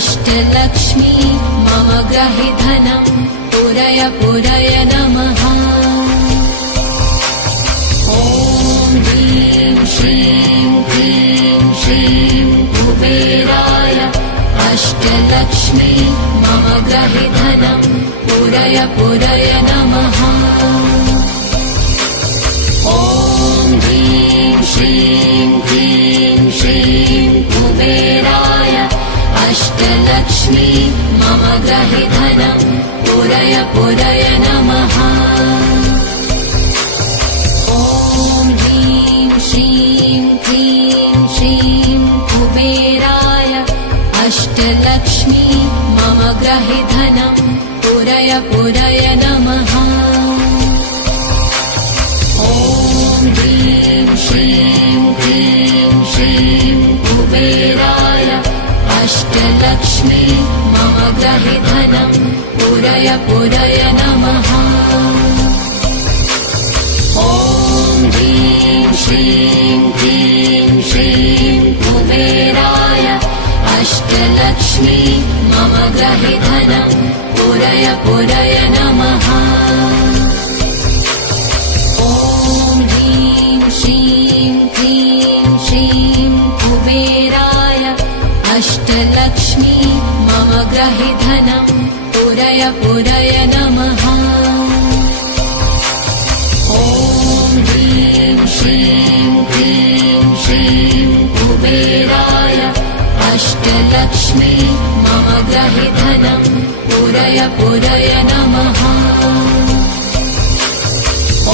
अष्टलक्ष्मी मम ग्रहे धनं पूरय पूरय नमः। ॐ ह्रीं श्रीं क्लीं श्रीं कुबेराय अष्टलक्ष्मी मम ग्रहे धनं पूरय पूरय नमः। ॐ ह्रीं श्रीं क्लीं श्रीं कुबेराय अष्टलक्ष्मी मम ग्रहे धनं पूरय पूरय नमः। ॐ ह्रीं श्रीं क्लीं श्रीं कुबेराय अष्टलक्ष्मी मम ग्रहे धनं पूरय पूरय नमः। ॐ ह्रीं श्रीं क्लीं श्रीं कुबेराय अष्टलक्ष्मी मम ग्रहे धनं पूरय पूरय नमः। ॐ ह्रीं श्रीं क्लीं श्रीं कुबेराय अष्टलक्ष्मी मम ग्रहे धनं पूरय पूरय नमः। ॐ ह्रीं श्रीं क्लीं श्रीं कुबेराय अष्टलक्ष्मी मम ग्रहे धनं पूरय पूरय नमः। ॐ ह्रीं श्रीं क्लीं श्रीं कुबेराय अष्टलक्ष्मी मम ग्रहे धनं पूरय पूरय नमः।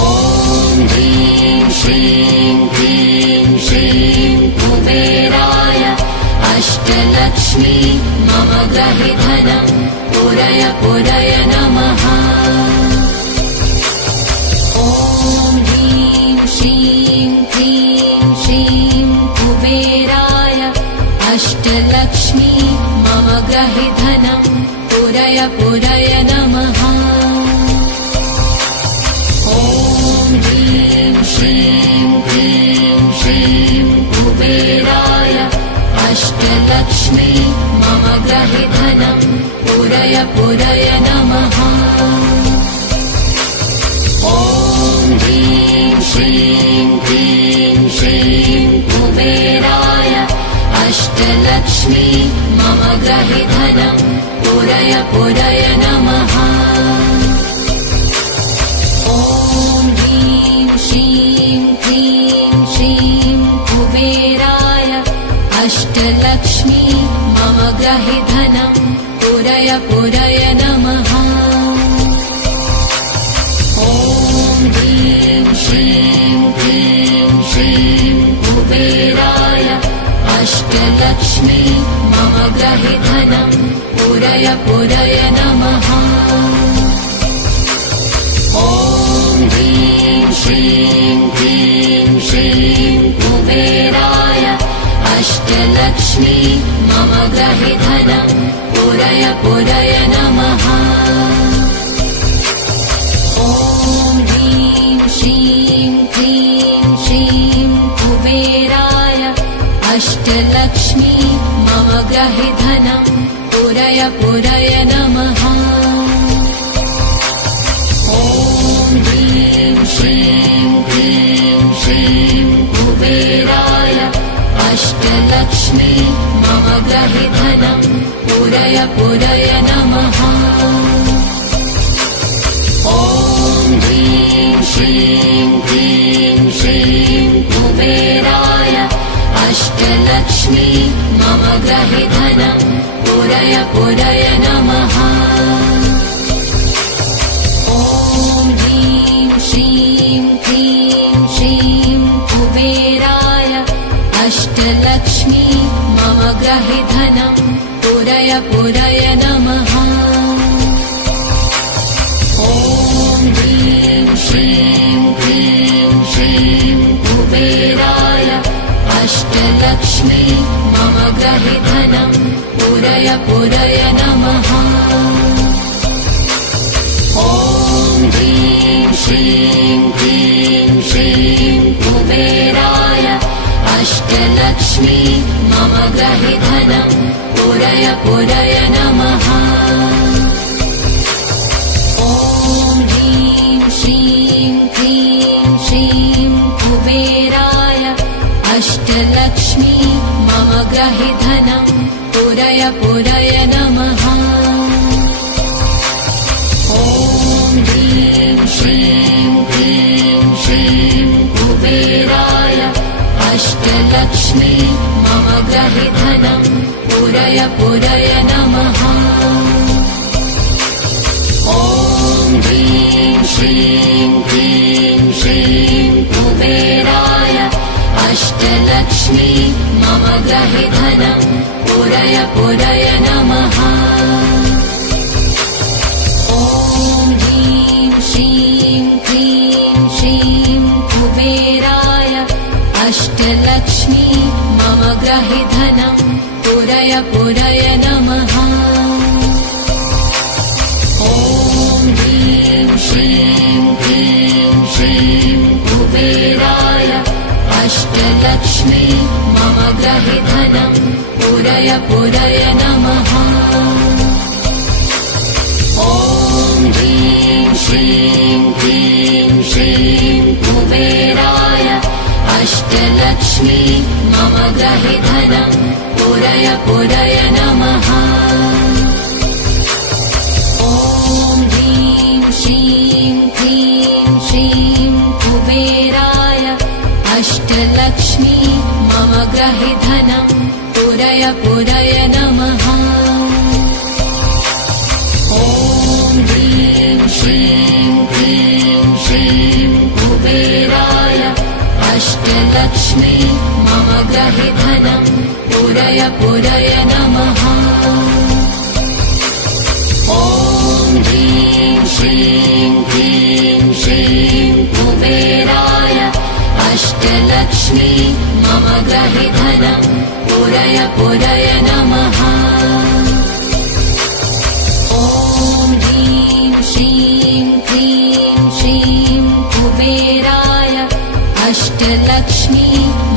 ॐ ह्रीं श्रीं क्लीं श्रीं कुबेराय अष्टलक्ष्मी मम ग्रहे धनं पूरय पूरय नमः। ॐ ह्रीं श्रीं क्लीं श्रीं कुबेराय अष्टलक्ष्मी मम ग्रहे धनं पूरय पूरय नमः। ॐ ह्रीं श्रीं क्लीं श्रीं कुबेराय अष्टलक्ष्मी मम ग्रहे धनं पूरय पूरय नमः। ॐ ह्रीं श्रीं क्लीं श्रीं कुबेराय अष्टलक्ष्मी मम ग्रहे धनं पूरय पूरय नमः। ॐ ह्रीं श्रीं क्लीं श्रीं कुबेराय अष्टलक्ष्मी मम ग्रहे धनं पूरय पूरय नमः। ॐ ह्रीं श्रीं क्लीं श्रीं कुबेराय अष्टलक्ष्मी मम ग्रहे धनं पूरय पूरय नमः। ॐ ह्रीं श्रीं क्लीं श्रीं कुबेराय अष्टलक्ष्मी मम ग्रहे धनं पूरय पूरय नमः। ॐ ह्रीं श्रीं क्लीं श्रीं कुबेराय अष्टलक्ष्मी मम ग्रहे धनं पूरय पूरय नमः। ॐ ह्रीं श्रीं क्लीं श्रीं कुबेराय अष्टलक्ष्मी मम ग्रहे धनं पूरय पूरय नमः। ॐ ह्रीं श्रीं क्लीं श्रीं कुबेराय अष्टलक्ष्मी मम ग्रहे धनं पूरय पूरय नमः। ॐ ह्रीं श्रीं क्लीं श्रीं कुबेराय अष्टलक्ष्मी मम ग्रहे धनं पूरय पूरय नमः। ॐ ह्रीं श्रीं क्लीं श्रीं कुबेराय अष्टलक्ष्मी मम ग्रहे धनं पूरय पूरय नमः। ॐ ह्रीं श्रीं क्लीं श्रीं कुबेराय अष्टलक्ष्मी मम ग्रहे धनं पूरय पूरय नमः। ॐ ह्रीं श्रीं क्लीं श्रीं कुबेराय अष्टलक्ष्मी मम गृहे धनं पूरय पूरय नमः। ॐ ह्रीं श्रीं क्लीं श्रीं कुबेराय अष्टलक्ष्मी मम गृहे धनं पूरय पूरय नमः। ॐ ह्रीं श्रीं क्लीं श्रीं कुबेराय अष्टलक्ष्मी मम गृहे धनं पूरय पूरय नमः। ॐ ह्रीं श्रीं क्लीं श्रीं कुबेराय अष्टलक्ष्मी मम गृहे धनं पूरय पूरय नमः। ॐ ह्रीं श्रीं क्लीं श्रीं कुबेराय अष्टलक्ष्मी मम गृहे धनं पूरय पूरय नमः। ॐ ह्रीं श्रीं क्लीं श्रीं कुबेराय अष्टलक्ष्मी मम गृहे धनं पूरय पूरय नमः। ॐ ह्रीं श्रीं क्लीं श्रीं कुबेराय अष्टलक्ष्मी मम गृहे धनं पूरय पूरय नमः। ॐ ह्रीं श्रीं क्लीं श्रीं कुबेराय अष्टलक्ष्मी मम गृहे धनं पूरय पूरय नमः। ॐ ह्रीं श्रीं क्लीं श्रीं कुबेराय अष्टलक्ष्मी मम गृहे धनं पूरय पूरय नमः। ॐ ह्रीं श्रीं क्लीं श्रीं कुबेराय अष्टलक्ष्मी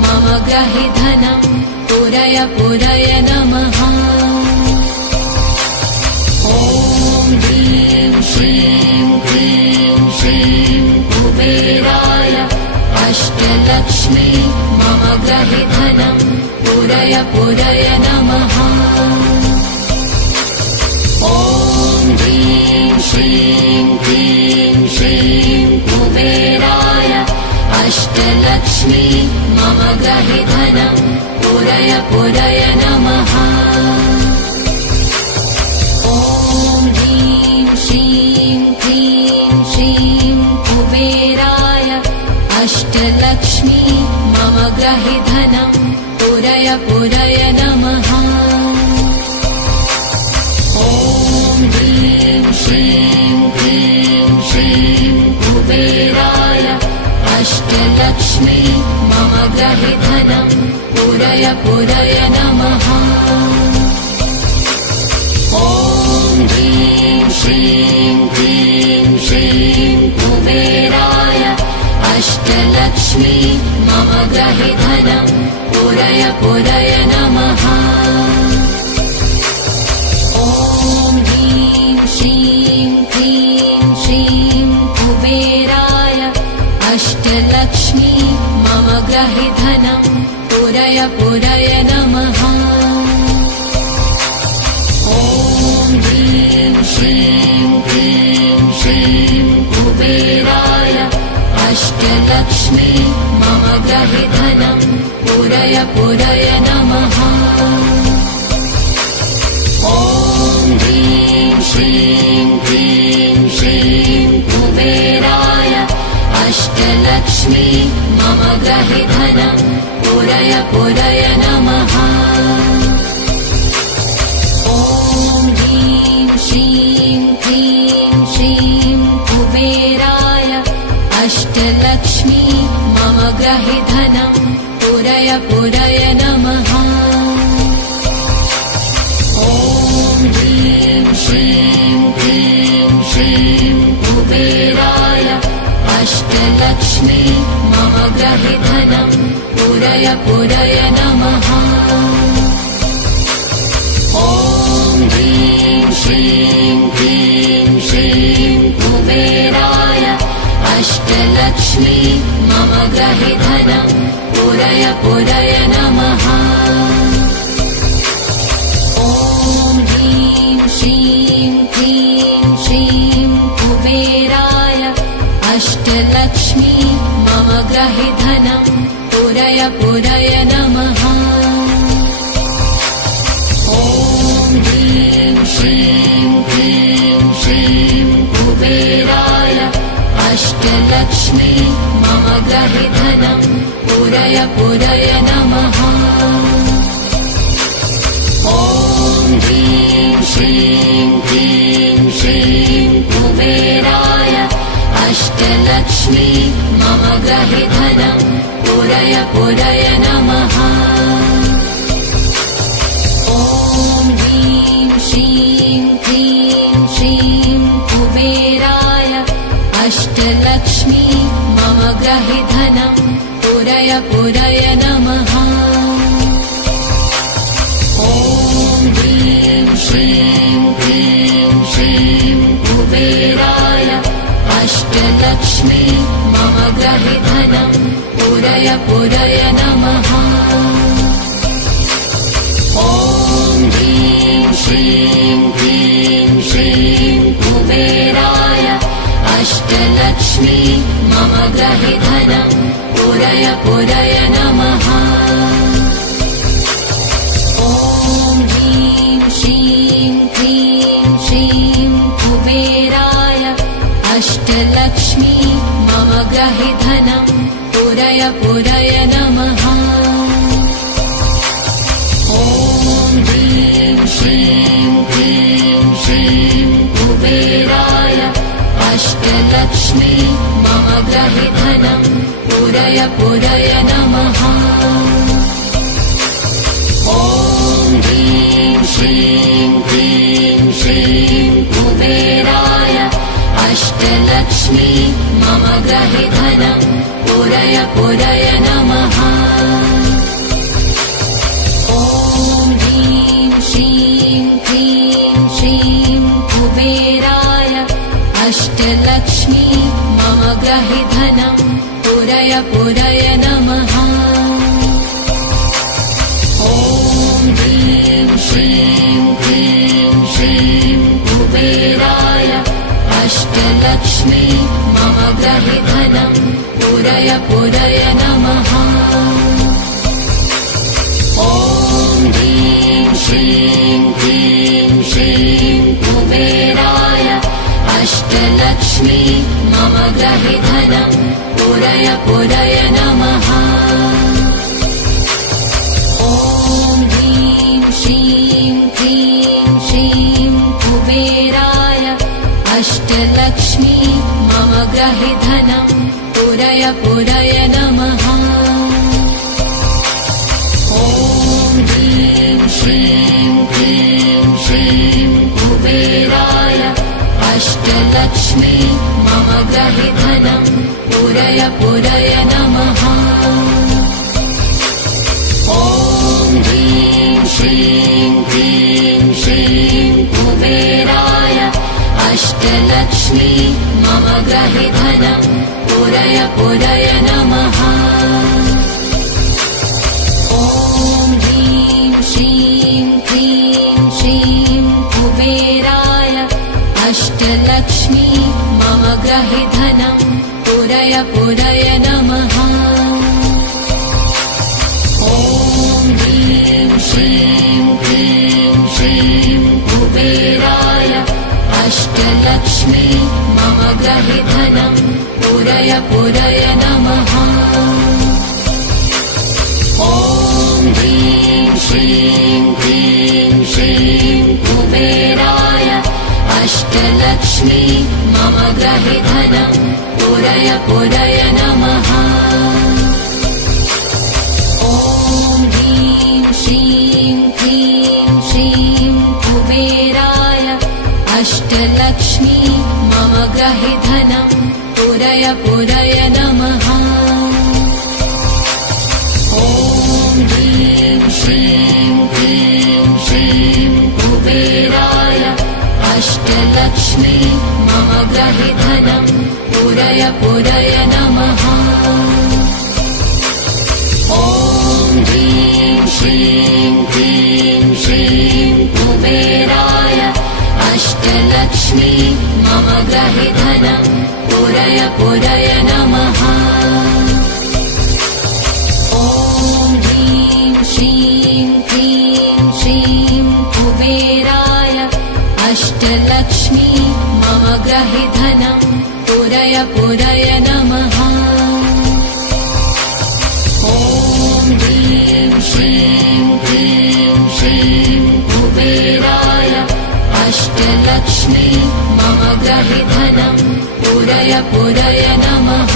मम गृहे धनं पूरय पूरय नमः। ॐ ह्रीं श्रीं क्लीं श्रीं कुबेराय अष्टलक्ष्मी मम गृहे धनं पूरय पूरय नमः। ॐ ह्रीं श्रीं क्लीं श्रीं कुबेराय अष्टलक्ष्मी मम गृहे धनं पूरय पूरय नमः। ॐ ह्रीं श्रीं क्लीं श्रीं कुबेराय अष्टलक्ष्मी मम गृहे धनं पूरय पूरय नमः। ॐ ह्रीं श्रीं क्लीं श्रीं कुबेराय अष्टलक्ष्मी मम गृहे धनं पूरय पूरय नमः। ॐ ह्रीं श्रीं क्लीं श्रीं कुबेराय अष्टलक्ष्मी मम गृहे धनं पूरय पूरय नमः। ॐ ह्रीं श्रीं क्लीं श्रीं कुबेराय अष्टलक्ष्मी मम गृहे धनं पूरय पूरय नमः। ॐ ह्रीं श्रीं क्लीं श्रीं कुबेराय अष्टलक्ष्मी मम गृहे धनं पूरय पूरय नमः। ॐ ह्रीं श्रीं क्लीं श्रीं कुबेराय अष्टलक्ष्मी मम गृहे धनं पूरय पूरय नमः। ॐ ह्रीं श्रीं क्लीं श्रीं कुबेराय अष्टलक्ष्मी मम गृहे धनं पूरय पूरय नमः। ॐ ह्रीं श्रीं क्लीं श्रीं कुबेराय अष्टलक्ष्मी मम गृहे धनं पूरय पूरय नमः। ॐ श्रीं क्लीं श्रीं कुबेराय अष्टलक्ष्मी मम गृहे धनं पूरय पूरय नमः। ॐ ह्रीं श्रीं क्लीं श्रीं कुबेराय अष्टलक्ष्मी मम गृहे धनं पूरय पूरय नमः। ॐ ह्रीं श्रीं क्लीं श्रीं कुबेराय अष्टलक्ष्मी मम गृहे धनं पूरय पूरय नमः। ॐ ह्रीं श्रीं क्लीं श्रीं कुबेराय अष्टलक्ष्मी मम गृहे धनं पूरय पूरय नमः। ॐ ह्रीं श्रीं क्लीं श्रीं कुबेराय अष्टलक्ष्मी मम गृहे धनं पूरय पूरय नमः। ॐ ह्रीं श्रीं क्लीं श्रीं कुबेराय अष्टलक्ष्मी मम गृहे धनं पूरय पूरय नमः। ॐ ह्रीं श्रीं क्लीं श्रीं कुबेराय अष्टलक्ष्मी मम गृहे धनं पूरय पूरय नमः। ॐ ह्रीं श्रीं क्लीं श्रीं कुबेराय अष्टलक्ष्मी मम गृहे धनं पूरय पूरय नमः। ॐ ह्रीं श्रीं क्लीं श्रीं कुबेराय अष्टलक्ष्मी मम गृहे धनं पूरय पूरय नमः। ॐ ह्रीं श्रीं क्लीं श्रीं कुबेराय अष्टलक्ष्मी मम गृहे धनं पूरय पूरय नमः। ॐ ह्रीं श्रीं क्लीं श्रीं कुबेराय अष्टलक्ष्मी मम गृहे धनं पूरय पूरय नमः। ॐ ह्रीं श्रीं क्लीं श्रीं कुबेराय अष्टलक्ष्मी मम गृहे धनं पूरय पूरय नमः। ॐ ह्रीं श्रीं क्लीं श्रीं कुबेराय अष्टलक्ष्मी मम गृहे धनं पूरय पूरय नमः। ॐ ह्रीं श्रीं क्लीं श्रीं कुबेराय अष्टलक्ष्मी मम गृहे धनं पूरय पूरय नमः। ॐ ह्रीं श्रीं क्लीं श्रीं कुबेराय अष्टलक्ष्मी मम गृहे धनं पूरय पूरय नमः। ॐ ह्रीं श्रीं क्लीं श्रीं कुबेराय अष्टलक्ष्मी मम गृहे धनं पूरय पूरय नमः। ॐ ह्रीं श्रीं क्लीं श्रीं कुबेराय अष्टलक्ष्मी मम गृहे धनं पूरय पूरय नमः। ॐ ह्रीं श्रीं क्लीं श्रीं कुबेराय अष्टलक्ष्मी मम गृहे धनं पूरय पूरय नमः। ॐ ह्रीं श्रीं क्लीं श्रीं कुबेराय अष्टलक्ष्मी मम गृहे धनं पूरय पूरय नमः। ॐ ह्रीं श्रीं क्लीं श्रीं कुबेराय अष्टलक्ष्मी मम गृहे धनं पूरय पूरय नमः। ॐ ह्रीं श्रीं क्लीं श्रीं कुबेराय अष्टलक्ष्मी मम ग्रहि धनं पूरय पूरय नमः। ॐ ह्रीं श्रीं क्लीं श्रीं कुबेराय अष्टलक्ष्मी मम ग्रहि धनं पूरय पूरय नमः। ॐ ह्रीं श्रीं क्लीं श्रीं कुबेराय अष्टलक्ष्मी मम ग्रहि धनं पूरय पूरय नमः। ॐ ह्रीं श्रीं क्लीं श्रीं कुबेराय अष्टलक्ष्मी मम ग्रहि धनं पूरय पूरय नमः।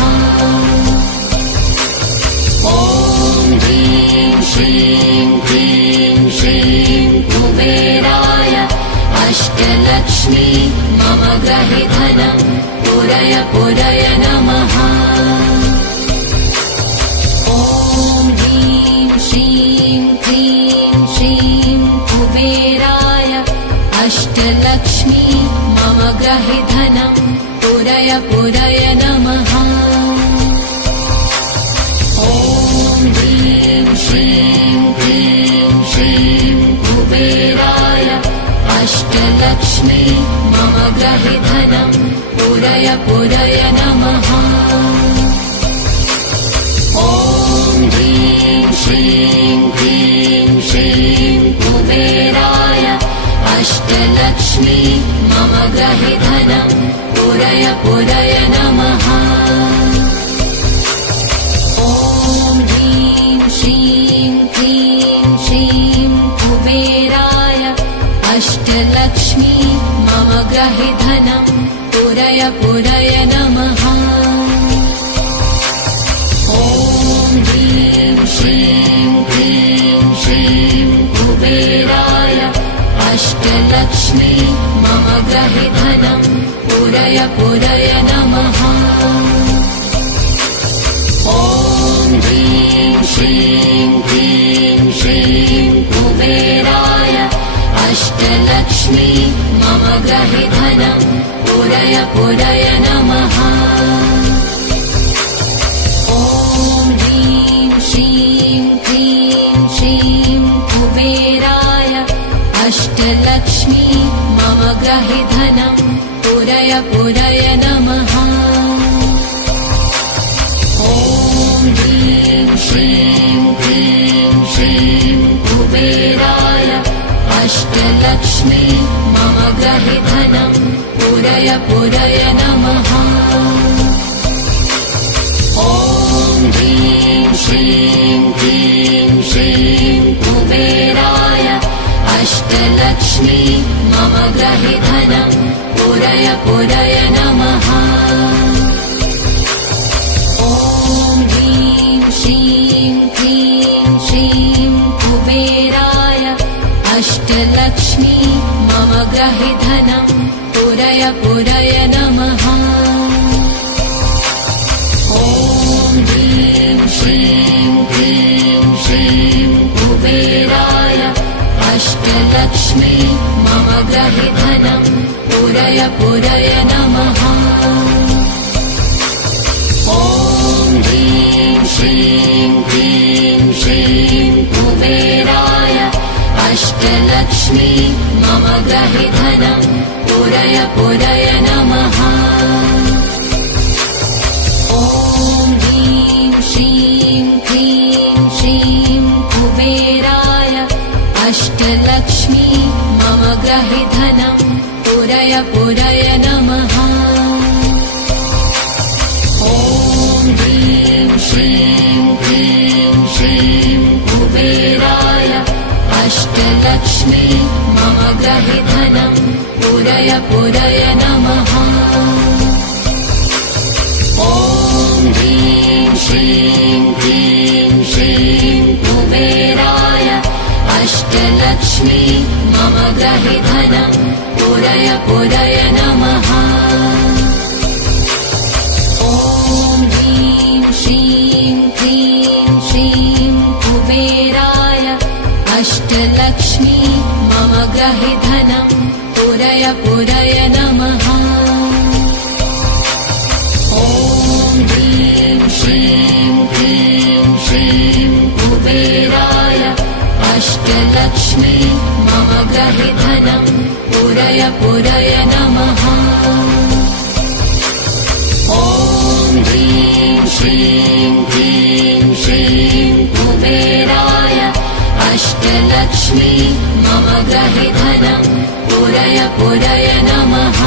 ॐ ह्रीं श्रीं क्लीं श्रीं कुबेराय अष्टलक्ष्मी मम ग्रहि धनं पूरय पूरय नमः। ॐ ह्रीं श्रीं क्लीं श्रीं कुबेराय अष्टलक्ष्मी मम ग्रहि धनं पूरय पूरय नमः। ॐ ह्रीं श्रीं क्लीं श्रीं कुबेराय अष्टलक्ष्मी मम ग्रहि धनं पूरय पूरय नमः। ॐ ह्रीं श्रीं क्लीं श्रीं कुबेराय अष्टलक्ष्मी मम ग्रहि धनं पूरय पूरय नमः। ॐ ह्रीं श्रीं क्लीं श्रीं कुबेराय अष्टलक्ष्मी मम ग्रहि धनं पूरय पूरय नमः। ॐ ह्रीं श्रीं क्लीं श्रीं कुबेराय अष्टलक्ष्मी मम ग्रहि धनं पूरय पूरय नमः। ॐ ह्रीं श्रीं क्लीं श्रीं कुबेराय अष्टलक्ष्मी मम ग्रहि धनं पूरय पूरय नमः। ॐ ह्रीं श्रीं क्लीं श्रीं कुबेराय अष्टलक्ष्मी मम ग्रहि धनं पूरय पूरय नमः। ॐ ह्रीं श्रीं क्लीं श्रीं कुबेराय अष्टलक्ष्मी मम ग्रहि धनं पूरय पूरय नमः। ॐ ह्रीं श्रीं क्लीं श्रीं कुबेराय अष्टलक्ष्मी मम ग्रहि धनं पूरय पूरय नमः। ॐ ह्रीं श्रीं क्लीं श्रीं कुबेराय अष्टलक्ष्मी मम ग्रहि धनं पूरय पूरय नमः। ॐ ह्रीं श्रीं क्लीं श्रीं कुबेराय अष्टलक्ष्मी मम ग्रहि धनं पूरय पूरय नमः। ॐ ह्रीं श्रीं क्लीं श्रीं कुबेराय अष्टलक्ष्मी मम ग्रहि धनं पूरय पूरय नमः। ॐ ह्रीं श्रीं क्लीं श्रीं कुबेराय अष्टलक्ष्मी मम ग्रहि धनं पूरय पूरय नमः। ॐ ह्रीं श्रीं क्लीं श्रीं कुबेराय अष्टलक्ष्मी मम ग्रहि धनं पूरय पूरय नमः। ॐ ह्रीं श्रीं क्लीं श्रीं कुबेराय अष्टलक्ष्मी मम ग्रहि धनं पूरय पूरय नमः। ॐ ह्रीं श्रीं क्लीं श्रीं कुबेराय अष्टलक्ष्मी मम ग्रहि धनं पूरय पूरय पूरय नमः। ॐ ह्रीं श्रीं क्लीं श्रीं कुबेराय अष्टलक्ष्मी मम गृहे धनं पूरय पूरय नमः। ॐ ह्रीं श्रीं क्लीं श्रीं कुबेराय अष्टलक्ष्मी मम गृहे धनं पूरय पूरय नमः।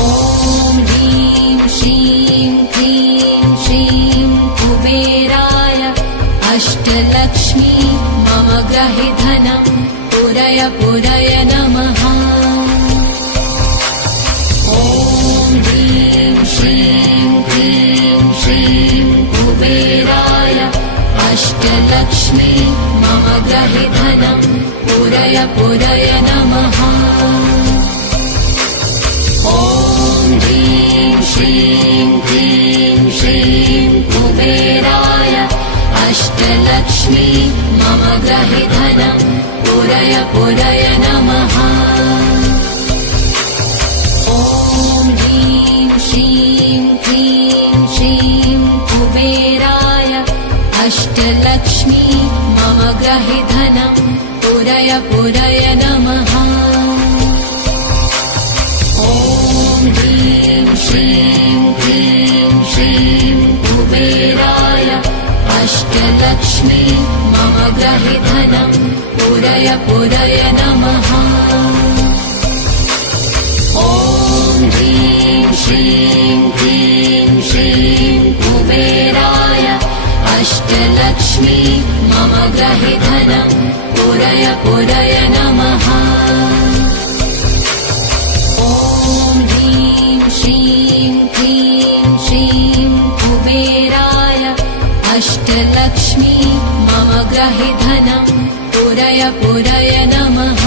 ॐ ह्रीं श्रीं क्लीं श्रीं कुबेराय अष्टलक्ष्मी मम गृहे धनं पूरय पूरय नमः। ॐ ह्रीं श्रीं क्लीं श्रीं कुबेराय अष्टलक्ष्मी मम गृहे धनं पूरय पूरय नमः। ॐ ह्रीं श्रीं क्लीं श्रीं कुबेराय अष्टलक्ष्मी मम गृहे धनं पूरय पूरय नमः। ॐ ह्रीं श्रीं क्लीं श्रीं कुबेराय अष्टलक्ष्मी मम गृहे धनं पूरय पूरय नमः। ॐ ह्रीं श्रीं क्लीं श्रीं कुबेराय अष्टलक्ष्मी मम गृहे धनं पूरय पूरय नमः। ॐ ह्रीं श्रीं क्लीं श्रीं कुबेराय अष्टलक्ष्मी मम गृहे धनं पूरय पूरय नमः। ॐ ह्रीं श्रीं क्लीं श्रीं कुबेराय अष्टलक्ष्मी मम गृहे धनं पूरय पूरय नमः।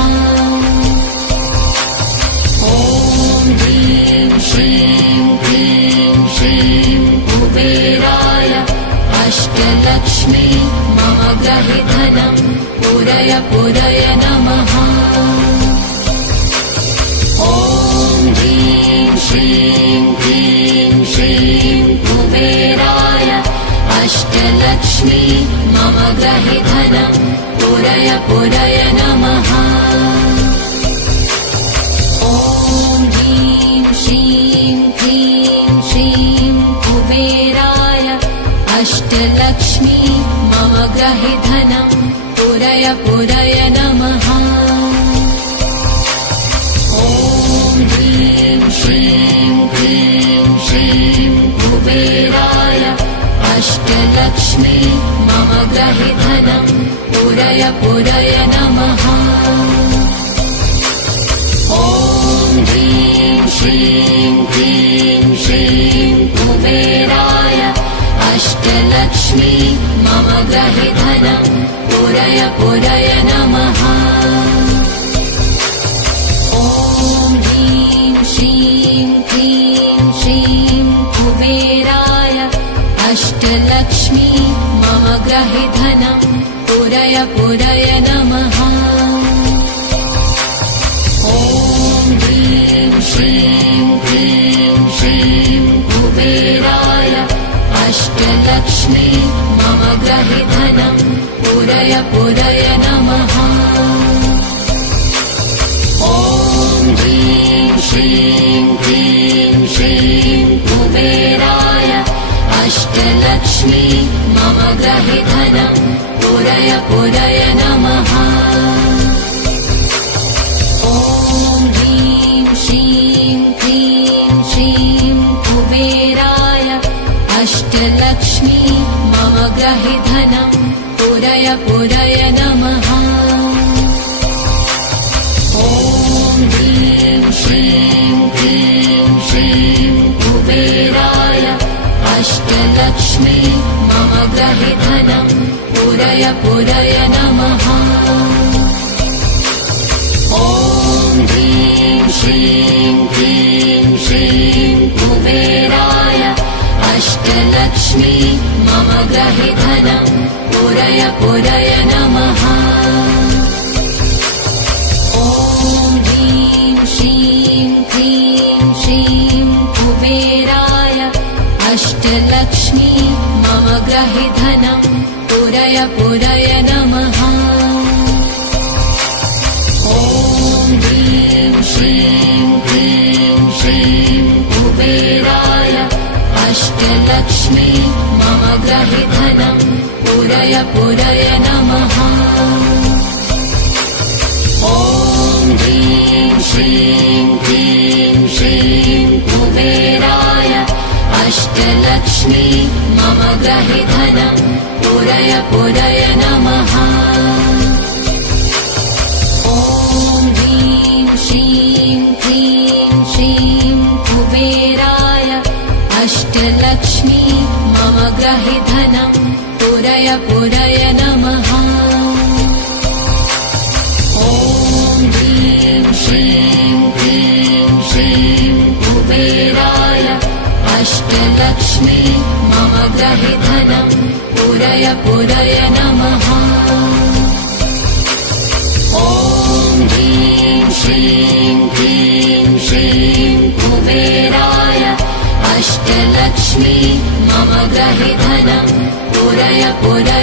ॐ ह्रीं श्रीं क्लीं श्रीं कुबेराय अष्टलक्ष्मी मम गृहे धनं पूरय पूरय नमः। ॐ ह्रीं श्रीं क्लीं श्रीं कुबेराय अष्टलक्ष्मी मम गृहे धनं पूरय पूरय नमः। ॐ ह्रीं श्रीं क्लीं श्रीं कुबेराय अष्टलक्ष्मी मम गृहे धनं पूरय पूरय नमः। ॐ ह्रीं श्रीं क्लीं श्रीं कुबेराय अष्टलक्ष्मी मम गृहे धनं पूरय पूरय नमः। ॐ ह्रीं श्रीं क्लीं श्रीं कुबेराय अष्टलक्ष्मी मम गृहे धनं पूरय पूरय नमः। ॐ ह्रीं श्रीं क्लीं श्रीं कुबेराय अष्टलक्ष्मी मम गृहे धनं पूरय पूरय नमः। ॐ ह्रीं श्रीं क्लीं श्रीं कुबेराय अष्टलक्ष्मी मम गृहे धनं पूरय पूरय नमः। ॐ ह्रीं श्रीं क्लीं श्रीं कुबेराय अष्टलक्ष्मी मम गृहे धनं पूरय पूरय नमः। ॐ ह्रीं श्रीं क्लीं श्रीं कुबेराय अष्टलक्ष्मी मम गृहे धनं पूरय पूरय नमः। ॐ ह्रीं श्रीं क्लीं श्रीं कुबेराय अष्टलक्ष्मी मम गृहे धनं पूरय पूरय नमः। ॐ ह्रीं श्रीं क्लीं श्रीं कुबेराय अष्टलक्ष्मी मम गृहे धनं पूरय पूरय नमः। ॐ अष्टलक्ष्मी मम ग्रहे धनं पूरय पूरय नमः। ॐ ह्रीं श्रीं क्लीं श्रीं कुबेराय अष्टलक्ष्मी मम ग्रहे धनं पूरय पूरय नमः। ॐ ह्रीं श्रीं क्लीं श्रीं कुबेराय अष्टलक्ष्मी मम ग्रहे धनं पूरय पूरय नमः। ॐ ह्रीं श्रीं क्लीं श्रीं कुबेराय अष्टलक्ष्मी मम ग्रहे धनं पूरय पूरय नमः। ॐ ह्रीं श्रीं क्लीं श्रीं कुबेराय अष्टलक्ष्मी मम ग्रहे धनं पूरय पूरय नमः। ॐ ह्रीं श्रीं क्लीं श्रीं कुबेराय अष्टलक्ष्मी मम ग्रहे धनं पूरय पूरय